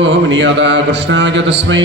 नियता कृष्णाय तस्मै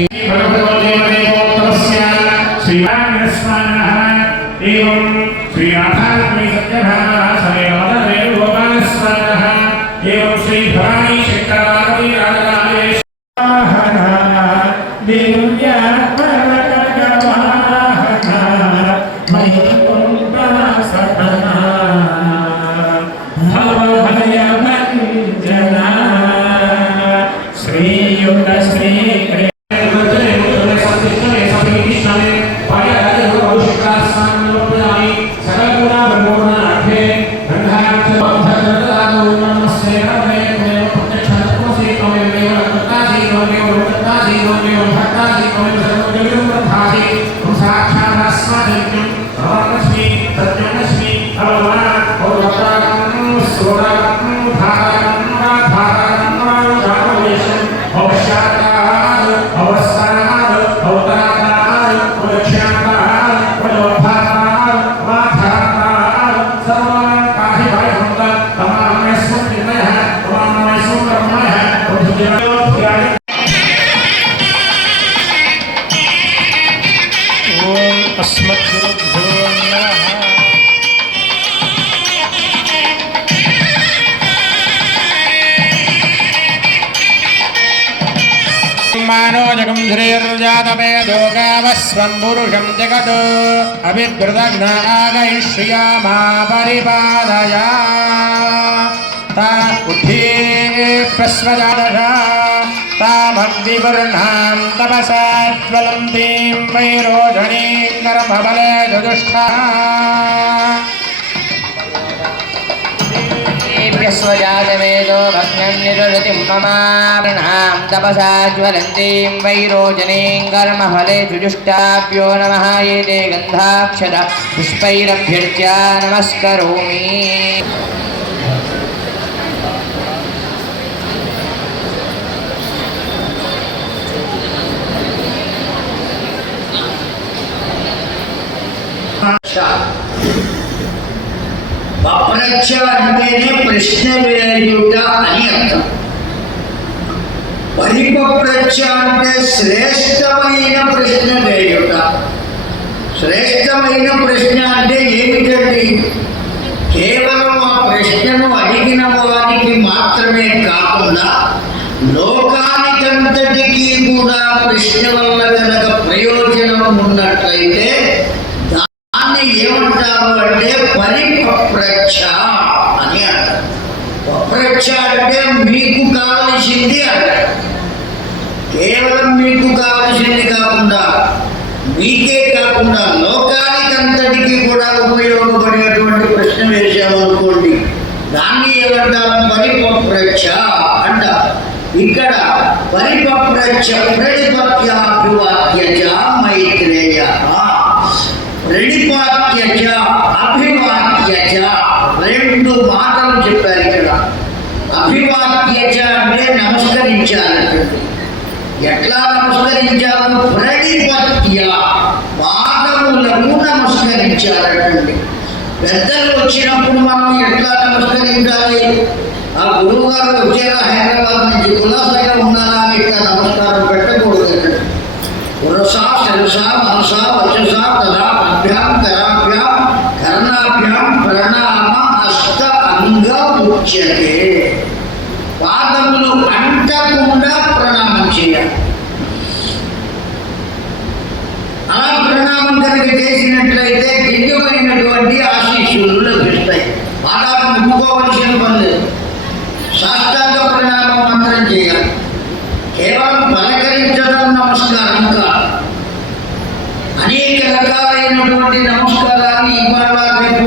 मानोजगं श्रीर्जातवेदो गावस्वं पुरुषं जगत् अभिद्रुतघ्ना आगयिष्यामा परिपादया ता उद्धे प्रस्वजादशा तामग्निवर्णां तपसा ज्वलन्तीं वैरोधनीं कर्मबले दुदुष्टा स्वजातवेदो भग्नं निरुतिं ममावृणां तपसा ज्वलन्तीं वैरोचनीं कर्मफले जुजुष्टाभ्यो नमः ये ते गन्धाक्षत पुष्पैरभ्यर्च्य नमस्करोमि పప్రచ్ఛ అంటేనే ప్రశ్న వేయుట అని అర్థం. పరిపప్రచ్ఛ అంటే శ్రేష్టమైన ప్రశ్న వేయుట. శ్రేష్టమైన ప్రశ్న అంటే ఏమిటండి? కేవలం ఆ ప్రశ్నను అడిగిన వారికి మాత్రమే కాకుండా లోకానికంతటికీ కూడా ప్రశ్న వల్ల కనుక ప్రయోజనం ఉన్నట్లయితే దాన్ని ఏమంటారు అంటే పరిపప్రచ్ఛ అని అంటారు. పప్రచ్ఛ అంటే మీకు కావలసింది అంటారు. కేవలం మీకు కావలసింది కాకుండా మీకే కాకుండా లోకానికంతటికీ కూడా ఉపయోగపడేటువంటి ప్రశ్న వేసామనుకోండి, దాన్ని ఏమంటారు? పరిపప్రచ్ఛ అంటారు. ఇక్కడ పరిపప్రచ్ఛ ప్రణిపత్యాభివాద్య మైత్రేయ, ప్రణిపాత్యచ అభివాద్యచ రెండు మాటలు చెప్పారు ఇక్కడ. అభివాద్యచ అంటే నమస్కరించాలంటే ఎట్లా నమస్కరించాలి? ప్రణిపత్య పాదములకు నమస్కరించాలంటే. పెద్దలు వచ్చినప్పుడు మనం ఎట్లా నమస్కరించాలి? ఆ గురువు గారు వచ్చారా హైదరాబాద్ నుంచి, కులాసగా ఉన్నారా అని ఇట్లా నమస్కారం పెట్టకూడదు. పురసా శిరసా మనసా వచసా తదా పద్భ్యాం కరాభ్యాం కర్ణాభ్యాం ప్రణామ అష్ట అంగ ఉచ్యతే. పాదములు అంటకుండా ప్రణామం చేయాలి. అలా ప్రణామం కనుక చేసినట్లయితే దివ్యమైనటువంటి ఆశీస్సులు లభిస్తాయి. పాదాలు ముట్టుకోవలసిన పని లేదు. సాష్టాంగ ప్రణామం మాత్రం చేయాలి. కేవలం పలకరించడం నమస్కారం కాదు. అనేక రకాలైనటువంటి నమస్కారాలు ఇవాళ రేపు